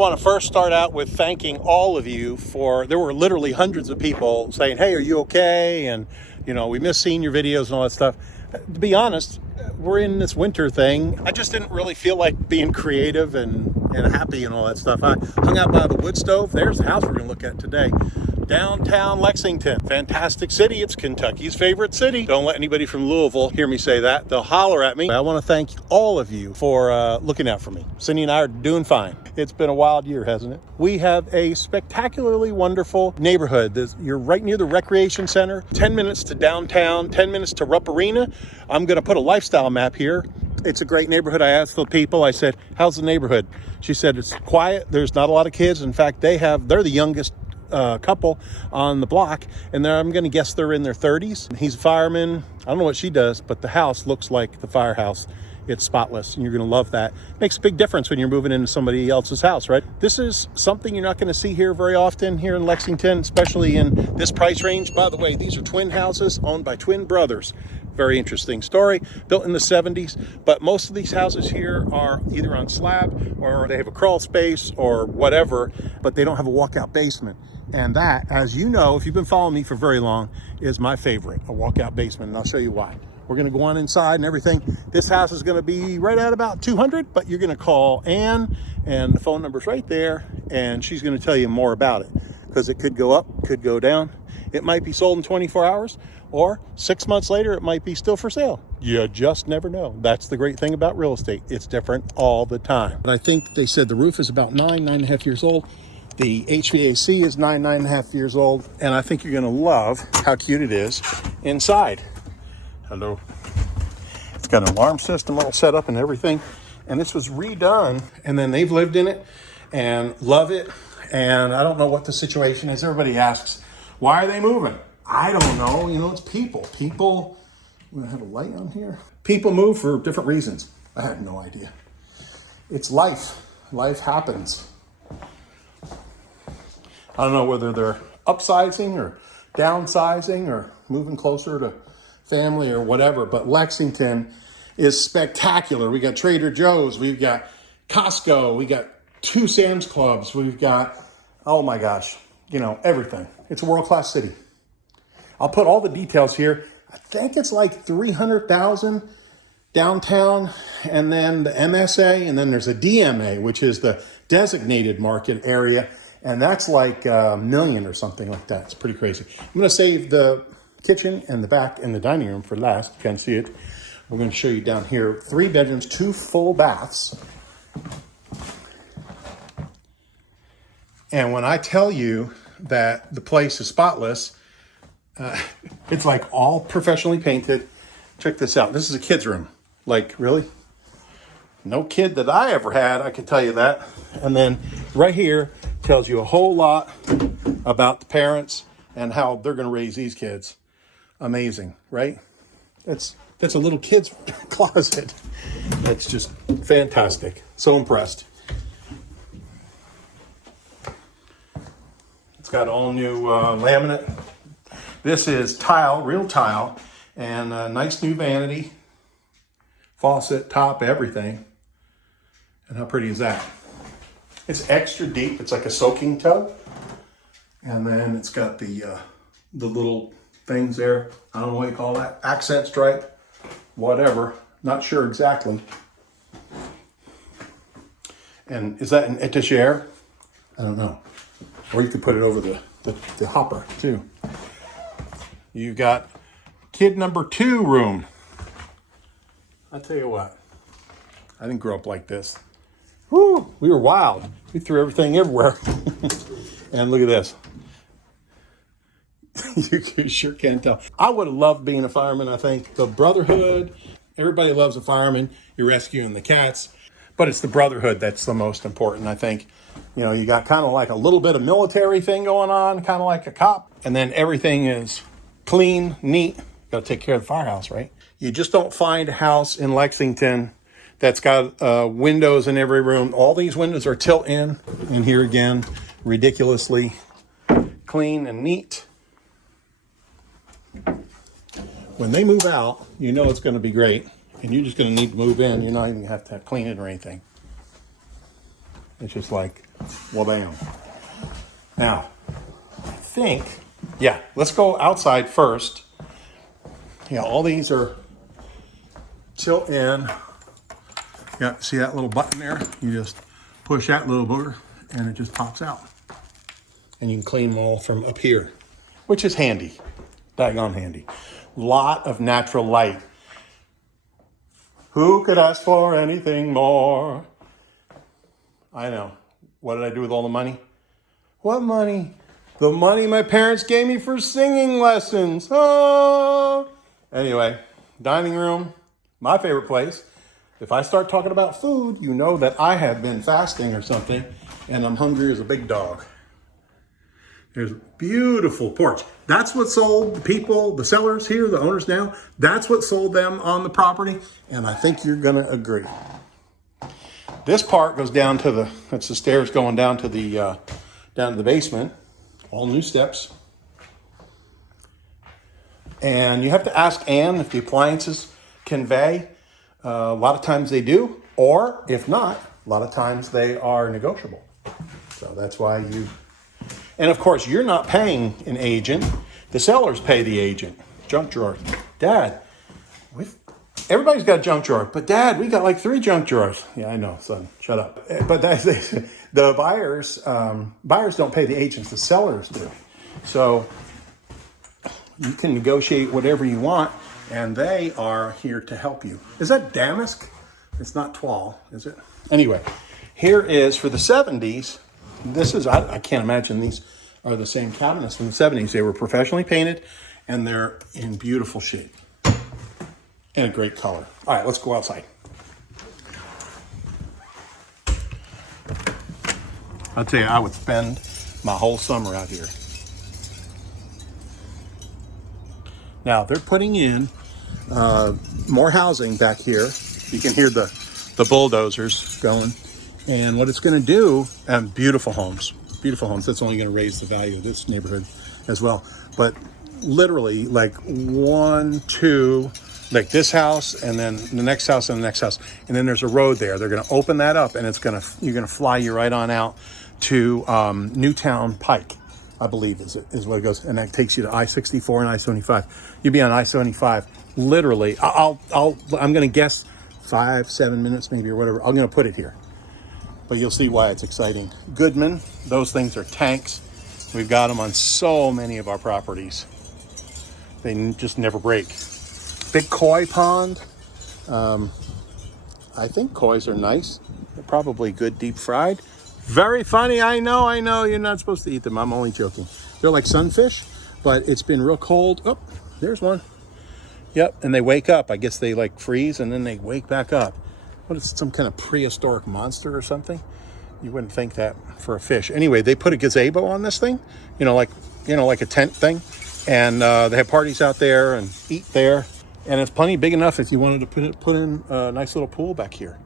want to first start out with thanking all of you for, there were literally hundreds of people saying, hey, are you okay? And, you know, we miss seeing your videos and all that stuff. To be honest, we're in this winter thing. I just didn't really feel like being creative and happy and all that stuff. I hung out by the wood stove. There's the house we're going to look at today. Downtown Lexington, fantastic city. It's Kentucky's favorite city. Don't let anybody from Louisville hear me say that. They'll holler at me. I want to thank all of you for looking out for me. Cindy and I are doing fine. It's been a wild year, hasn't it? We have a spectacularly wonderful neighborhood. You're right near the recreation center, 10 minutes to downtown, 10 minutes to Rupp Arena. I'm going to put a lifestyle map here. It's a great neighborhood. I asked the people, I said, how's the neighborhood? She said, it's quiet. There's not a lot of kids. In fact, they're the youngest couple on the block, and I'm going to guess they're in their 30s. He's a fireman. I don't know what she does, but the house looks like the firehouse. It's spotless, and you're going to love that. Makes a big difference when you're moving into somebody else's house, right? This is something you're not going to see here very often here in Lexington, especially in this price range. By the way, these are twin houses owned by twin brothers. Very interesting story, built in the 70s, but most of these houses here are either on slab or they have a crawl space or whatever, but they don't have a walkout basement. And that, as you know, if you've been following me for very long, is my favorite, a walkout basement, and I'll show you why. We're going to go on inside and everything. This house is going to be right at about 200, but you're going to call Ann, and the phone number's right there, and she's going to tell you more about it, because it could go up, could go down. It might be sold in 24 hours, or 6 months later, it might be still for sale. You just never know. That's the great thing about real estate. It's different all the time. But I think they said the roof is about 9.5 years old. The HVAC is 9.5 years old, and I think you're going to love how cute it is inside. Hello. It's got an alarm system all set up and everything, and this was redone, and then they've lived in it and love it. And I don't know what the situation is. Everybody asks, why are they moving? I don't know. You know, it's people. People, we have a light on here. People move for different reasons. I have no idea. It's life. Life happens. I don't know whether they're upsizing or downsizing or moving closer to family or whatever, but Lexington is spectacular. We got Trader Joe's, we've got Costco, we got 2 Sam's Clubs, we've got, oh my gosh, you know, everything. It's a world-class city. I'll put all the details here. I think it's like 300,000 downtown, and then the MSA, and then there's a DMA, which is the designated market area. And that's like $1 million or something like that. It's pretty crazy. I'm going to save the kitchen and the back and the dining room for last. You can't see it. I'm going to show you down here. 3 bedrooms, 2 full baths. And when I tell you that the place is spotless, it's like all professionally painted. Check this out. This is a kid's room. Like, really? No kid that I ever had, I can tell you that. And then right here tells you a whole lot about the parents and how they're going to raise these kids. Amazing, right? That's a little kid's closet. That's just fantastic. So impressed. It's got all new laminate. This is tile, real tile, and a nice new vanity, faucet, top, everything. And how pretty is that? It's extra deep. It's like a soaking tub. And then it's got the little things there. I don't know what you call that. Accent stripe, whatever. Not sure exactly. And is that an etagere? I don't know. Or you could put it over the hopper too. You've got kid number 2 room. I'll tell you what. I didn't grow up like this. Woo, we were wild. We threw everything everywhere. And look at this. You sure can't tell. I would have loved being a fireman, I think. The brotherhood, everybody loves a fireman. You're rescuing the cats. But it's the brotherhood that's the most important, I think. You know, you got kind of like a little bit of military thing going on, kind of like a cop. And then everything is clean, neat. Got to take care of the firehouse, right? You just don't find a house in Lexington that's got windows in every room. All these windows are tilt in. And here again, ridiculously clean and neat. When they move out, you know it's going to be great. And you're just going to need to move in. You're not even going to have to clean it or anything. It's just like Well, bam. Now, I think, yeah, let's go outside first. Yeah, all these are tilt in. Yeah, see that little button there? You just push that little booger and it just pops out. And you can clean them all from up here, which is handy. Daggone handy. Lot of natural light. Who could ask for anything more? I know. What did I do with all the money? What money? The money my parents gave me for singing lessons. Oh! Anyway, dining room, my favorite place. If I start talking about food, you know that I have been fasting or something, and I'm hungry as a big dog. There's a beautiful porch. That's what sold the people, the sellers here, the owners now. That's what sold them on the property, and I think you're going to agree. This part goes down to that's the stairs going down to the basement. All new steps. And you have to ask Ann if the appliances convey. A lot of times they do, or if not, a lot of times they are negotiable. So that's why you... And of course, you're not paying an agent. The sellers pay the agent. Junk drawers. Dad, everybody's got a junk drawer, but Dad, we got like 3 junk drawers. Yeah, I know, son. Shut up. But the buyers don't pay the agents. The sellers do. So you can negotiate whatever you want, and they are here to help you. Is that damask? It's not toile, is it? Anyway, here is for the 70s. This is, I can't imagine these are the same cabinets from the 70s. They were professionally painted, and they're in beautiful shape and a great color. All right, let's go outside. I'll tell you, I would spend my whole summer out here. Now, they're putting in more housing back here. You can hear the bulldozers going. And what it's going to do, beautiful homes. That's only going to raise the value of this neighborhood as well. But literally, like 1, 2, like this house, and then the next house, and the next house, and then there's a road there. They're going to open that up, and you're going to fly you right on out to Newtown Pike, I believe is what it goes, and that takes you to I-64 and I-75. You'll be on I-75 literally. I'm going to guess 5-7 minutes maybe or whatever. I'm going to put it here. But you'll see why it's exciting. Goodman, those things are tanks. We've got them on so many of our properties. They just never break. Big koi pond. I think kois are nice. They're probably good deep fried. Very funny, I know. You're not supposed to eat them. I'm only joking. They're like sunfish, but it's been real cold. Oh, there's one. Yep, and they wake up. I guess they like freeze and then they wake back up. What is it, some kind of prehistoric monster or something? You wouldn't think that for a fish. Anyway, they put a gazebo on this thing, like a tent thing, and they have parties out there and eat there, and it's plenty big enough if you wanted to put in a nice little pool back here.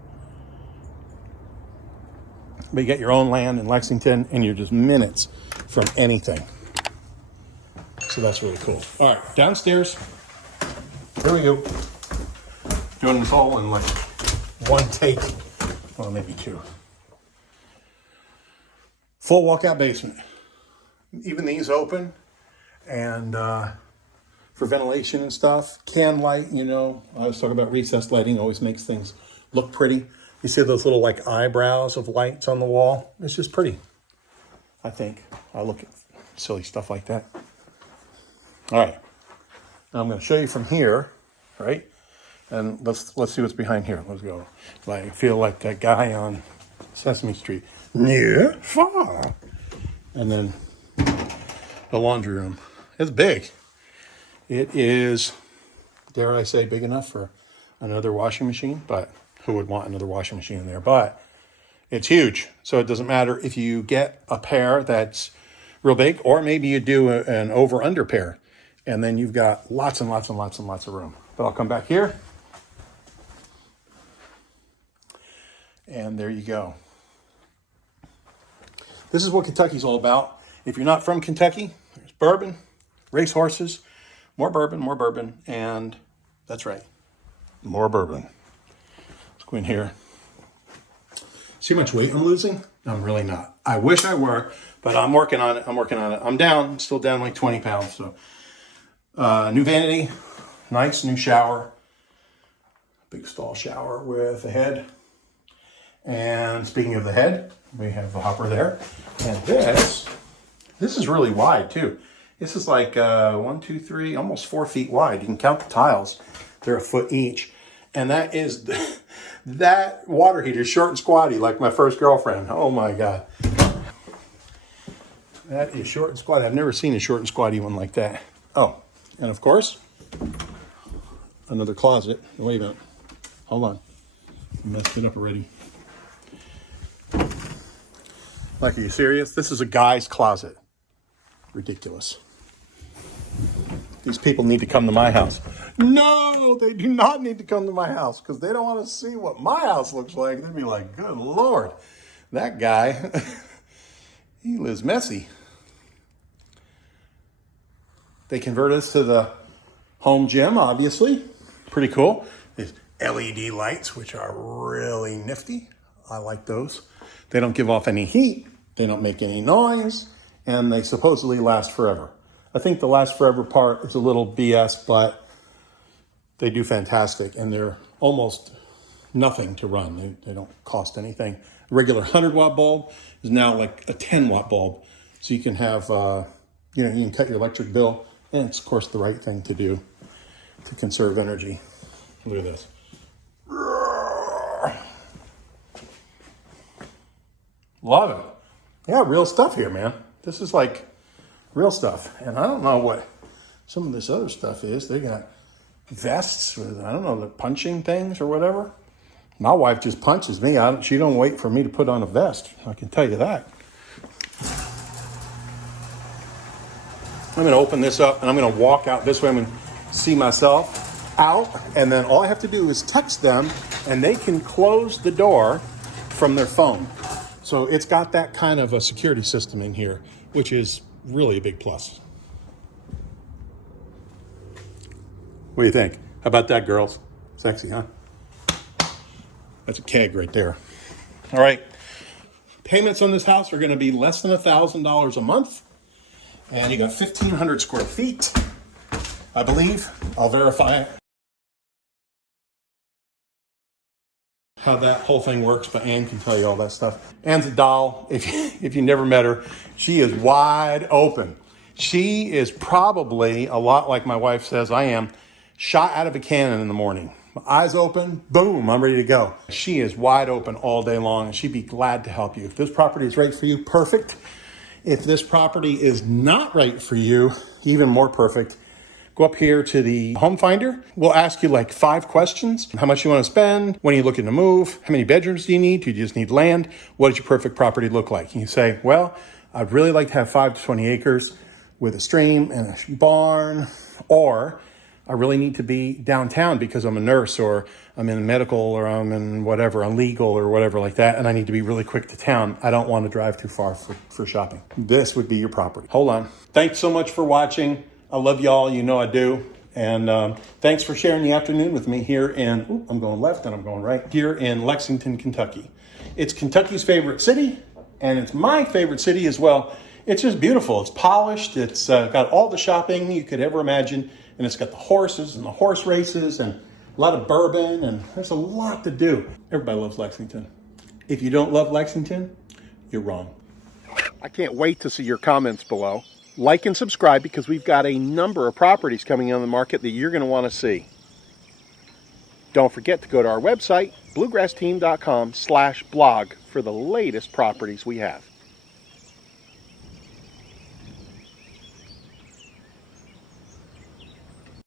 But you get your own land in Lexington, and you're just minutes from anything. So that's really cool. All right, downstairs. Here we go. Doing this all in like one take. Well, maybe 2. Full walkout basement. Even these open, and for ventilation and stuff. Can light, I was talking about recessed lighting, always makes things look pretty. You see those little like eyebrows of lights on the wall? It's just pretty, I think. I look at silly stuff like that. All right. Now I'm going to show you from here, right? And let's see what's behind here. Let's go. I feel like that guy on Sesame Street. Near, far. And then the laundry room. It's big. It is, dare I say, big enough for another washing machine, but who would want another washing machine in there? But it's huge. So it doesn't matter if you get a pair that's real big, or maybe you do an over-under pair, and then you've got lots and lots and lots and lots of room. But I'll come back here. And there you go. This is what Kentucky's all about. If you're not from Kentucky, there's bourbon, racehorses, more bourbon, and that's right, more bourbon. Let's go in here. See how much weight I'm losing? I'm really not. I wish I were, but I'm working on it. I'm down, still down like 20 pounds. So, new vanity, nice new shower, big stall shower with a head. And speaking of the head, we have the hopper there. And this is really wide too. This is like 1, 2, 3, almost 4 feet wide. You can count the tiles. They're a foot each. And that is, that water heater is short and squatty like my first girlfriend. Oh my God. That is short and squatty. I've never seen a short and squatty one like that. Oh, and of course, another closet. Wait a minute. Hold on. I messed it up already. Like, are you serious? This is a guy's closet. Ridiculous. These people need to come to my house. No, they do not need to come to my house because they don't want to see what my house looks like. They'd be like, good Lord, that guy, he lives messy. They converted us to the home gym, obviously. Pretty cool. There's LED lights, which are really nifty. I like those. They don't give off any heat. They don't make any noise. And they supposedly last forever. I think the last forever part is a little BS, but they do fantastic. And they're almost nothing to run. They don't cost anything. A regular 100-watt bulb is now like a 10-watt bulb. So you can have, you can cut your electric bill. And it's, of course, the right thing to do to conserve energy. Look at this. Love it. Yeah, real stuff here, man. This is like real stuff. And I don't know what some of this other stuff is. They got vests with, I don't know, the punching things or whatever. My wife just punches me. She don't wait for me to put on a vest. I can tell you that. I'm going to open this up and I'm going to walk out this way. I'm going to see myself out. And then all I have to do is text them and they can close the door from their phone. So it's got that kind of a security system in here, which is really a big plus. What do you think? How about that, girls? Sexy, huh? That's a keg right there. All right. Payments on this house are going to be less than $1,000 a month. And you got 1,500 square feet, I believe. I'll verify it. How that whole thing works, but Ann can tell you all that stuff. Ann's a doll. If you never met her, she is wide open. She is probably a lot like my wife says I am, shot out of a cannon in the morning. My eyes open, boom, I'm ready to go. She is wide open all day long, and she'd be glad to help you. If this property is right for you, perfect. If this property is not right for you, even more perfect. Go up here to the home finder. We'll ask you like 5 questions. How much you want to spend? When are you looking to move? How many bedrooms do you need? Do you just need land? What does your perfect property look like? And you say, well, I'd really like to have 5 to 20 acres with a stream and a barn, or I really need to be downtown because I'm a nurse or I'm in medical or I'm in whatever, I'm legal or whatever like that, and I need to be really quick to town. I don't want to drive too far for shopping. This would be your property. Hold on. Thanks so much for watching. I love y'all. You know I do. And thanks for sharing the afternoon with me here in, I'm going left and I'm going right, here in Lexington, Kentucky. It's Kentucky's favorite city, and it's my favorite city as well. It's just beautiful. It's polished. It's got all the shopping you could ever imagine. And it's got the horses and the horse races and a lot of bourbon, and there's a lot to do. Everybody loves Lexington. If you don't love Lexington, you're wrong. I can't wait to see your comments below. Like and subscribe because we've got a number of properties coming on the market that you're going to want to see. Don't forget to go to our website, bluegrassteam.com/blog for the latest properties we have.